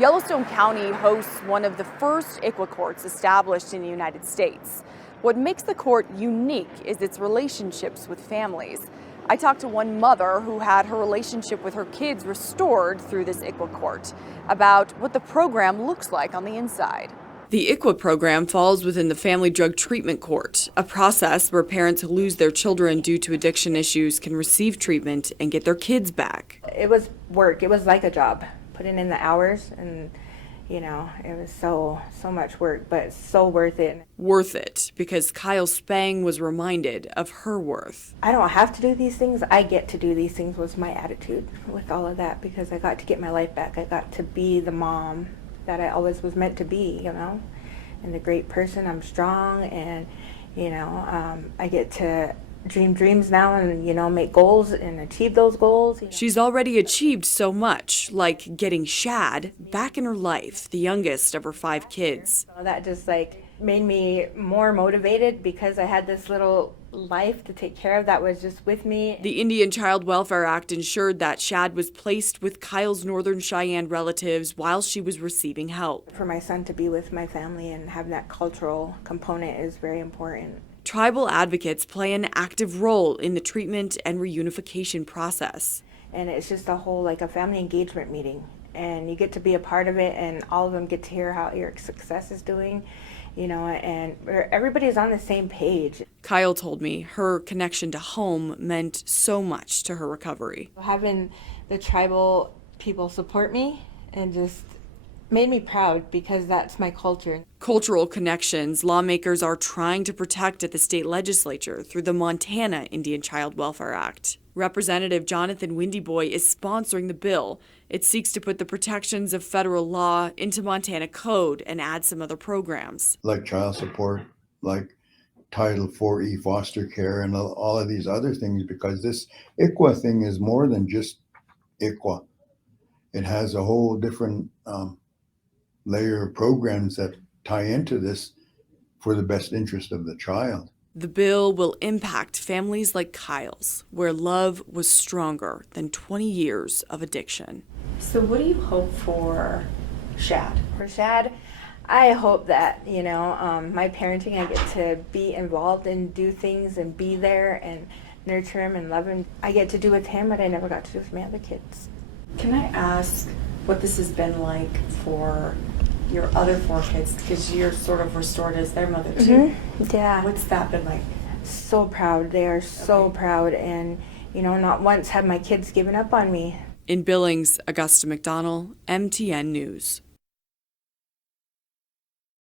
Yellowstone County hosts one of the first ICWA courts established in the United States. What makes the court unique is its relationships with families. I talked to one mother who had her relationship with her kids restored through this ICWA court about what the program looks like on the inside. The ICWA program falls within the Family Drug Treatment Court, a process where parents who lose their children due to addiction issues can receive treatment and get their kids back. It was work. It was like a job. Putting in the hours, and it was so much work, but so worth it. Worth it because Kyle Spang was reminded of her worth. I don't have to do these things. I get to do these things was my attitude with all of that, because I got to get my life back. I got to be the mom that I always was meant to be, and the great person. I'm strong, and I get to dream dreams now and make goals and achieve those goals. She's already achieved so much, like getting Shad back in her life, the youngest of her 5 kids. So that just made me more motivated, because I had this little life to take care of that was just with me. The Indian Child Welfare Act ensured that Shad was placed with Kyle's Northern Cheyenne relatives while she was receiving help. For my son to be with my family and have that cultural component is very important. Tribal advocates play an active role in the treatment and reunification process. And it's just a whole a family engagement meeting, and you get to be a part of it, and all of them get to hear how your success is doing, and everybody's on the same page. Kyle told me her connection to home meant so much to her recovery. Having the tribal people support me and just made me proud, because that's my culture. Cultural connections lawmakers are trying to protect at the state legislature through the Montana Indian Child Welfare Act. Representative Jonathan Windyboy is sponsoring the bill. It seeks to put the protections of federal law into Montana code and add some other programs. Like child support, like Title 4E foster care, and all of these other things, because this ICWA thing is more than just ICWA. It has a whole different layer of programs that tie into this for the best interest of the child. The bill will impact families like Kyle's, where love was stronger than 20 years of addiction. So what do you hope for Shad? For Shad, I hope that, my parenting, I get to be involved and do things and be there and nurture him and love him. I get to do with him what I never got to do with my other kids. Can I ask what this has been like for your other 4 kids, because you're sort of restored as their mother too? Yeah. What's that been like? So proud. They are so proud, and not once have my kids given up on me. In Billings, Augusta McDonald, MTN News.